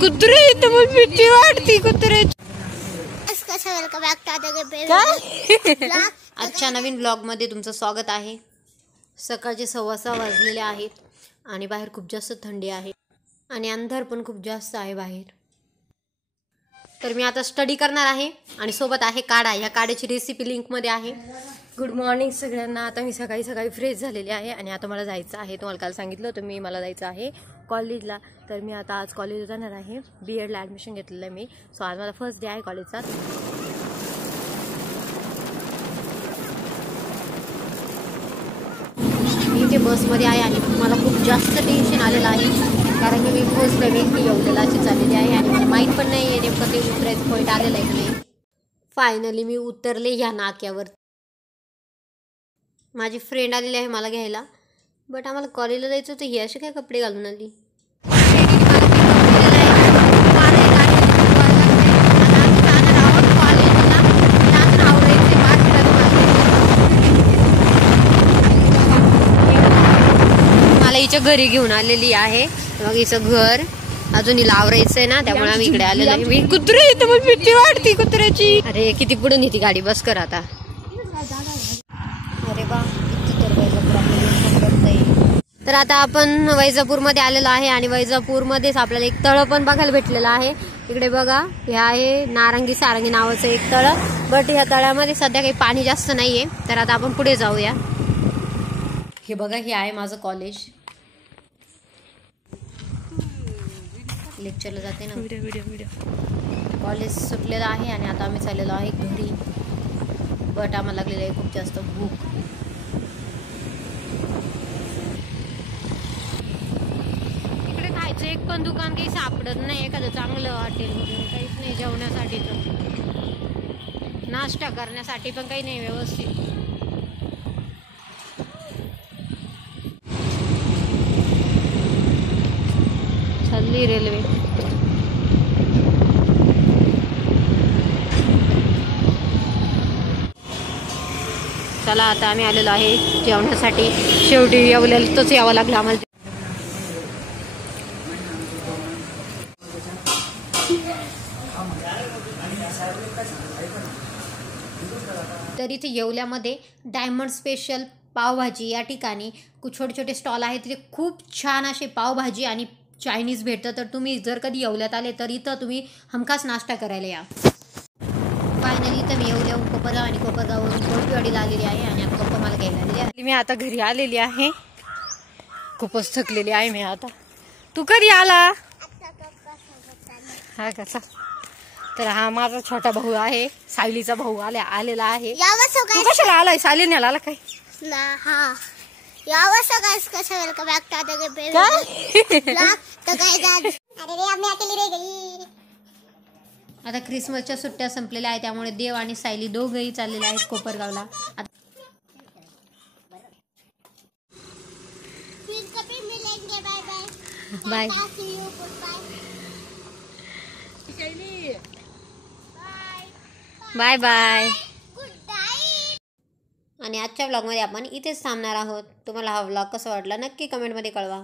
कुत्रे इथं मला भीती वाटती कुत्रे. आजच्या नवीन ब्लॉग मध्ये तुमचं स्वागत आहे. सकाळचे 6:15 वाजलेले आहेत आणि बाहेर खूप जास्त थंडी आहे आणि अंधार पण खूप जास्त आहे बाहेर. तर मी आता स्टडी करणार आहे आणि सोबत आहे काढा. या काढ्याची रेसिपी लिंक मध्ये आहे. गुड मॉर्निंग सगळ्यांना. आता मी सकाळी फ्रेश झालेली आहे आणि आता मला जायचं आहे. तुम्हाला काल सांगितलं होतं मला जायचं आहे कॉलेजला. तर मी आता आज कॉलेजला जाणार आहे. BEd ला ॲडमिशन घेतलेलं आहे मी. सो आज माझा फर्स्ट डे आहे कॉलेजचा. मी इथे बसमध्ये आहे आणि मला खूप जास्त टेन्शन आलेलं आहे कारण की मी फर्स्ट टाइम एकटी येऊलेला अशी चाललेली आहे आणि मला माहीत पण नाही आहे नेमकं ते उतरायचं पॉईंट आलेलं आहे की नाही. फायनली मी उतरले ह्या नाक्यावर. माझी फ्रेंड आलेली आहे मला घ्यायला. बट आम्हाला कॉलेजला जायचं होतं. ही असे काय कपडे घालून आली. मला हिच्या घरी घेऊन आलेली आहे. मग हिचं घर अजून हिला आवरायचंय ना, त्यामुळे आम्ही इकडे आलेलो आहे. मी कुत्रे इथं मला भीती वाटती कुत्र्याची. अरे किती पुढून येते गाडी. बस कर आता. अरे बा तर आता आपण वैजापूरमध्ये आलेलो आहे आणि वैजापूरमध्येच आपल्याला एक तळ पण बघायला भेटलेलं आहे. इकडे बघा, हे आहे नारंगी सारंगी नावाचं एक तळ. बट ह्या तळ्यामध्ये सध्या काही पाणी जास्त नाहीये. तर आता आपण पुढे जाऊया. हे बघा, हे आहे माझं कॉलेज. लेक्चरला जाते ना. व्हिडिओ कॉलेज सुटलेलं आहे आणि आता आम्ही चाललेलो आहे घरी. बट आम्हाला लागलेलं आहे खूप जास्त भूक. इकडे खायचं एक पण दुकान काही सापडत नाही. एखादं चांगलं हॉटेल वगैरे काहीच नाही. जेवण्यासाठी तर नाश्ता करण्यासाठी पण काही नाही व्यवस्थित. चालली रेल्वे. चला आता आम्ही आलेलो आहे जेवणासाठी. शेवटी येवल्यालाच यावं लागलं आम्हाला. तर इथे येवल्यामध्ये डायमंड स्पेशल पावभाजी या ठिकाणी छोटे छोटे स्टॉल आहेत. तिथे खूप छान असे पावभाजी आणि चायनीज भेटतं. तर तुम्ही जर कधी येवल्यात आले तर इथं तुम्ही हमखास नाश्ता करायला या. फायनली इथं मी येवल्याहून कोपरगाव आणि कोपरगाववरून कोळपेवाडीला आलेली आहे आणि आता पप्पा मला घ्यायला आलेली आहे. मी आता घरी आलेली आहे. खूपच थकलेली आहे मी आता. तू कधी आला? हा कसा. तर हा माझा छोटा भाऊ आहे. सायलीचा भाऊ आलेला आहे. तू कशाला आलाय? सायलीने आला काय? आता क्रिसमसच्या सुट्ट्या संपलेल्या आहेत त्यामुळे देव आणि सायली दोघंही चाललेले आहेत कोपरगावला. Bye bye bye. आणि आजच्या व्लॉगमध्ये आपण इथेच थांबणार आहोत. तुम्हाला हा व्लॉग कसा वाटला नक्की कमेंटमध्ये कळवा.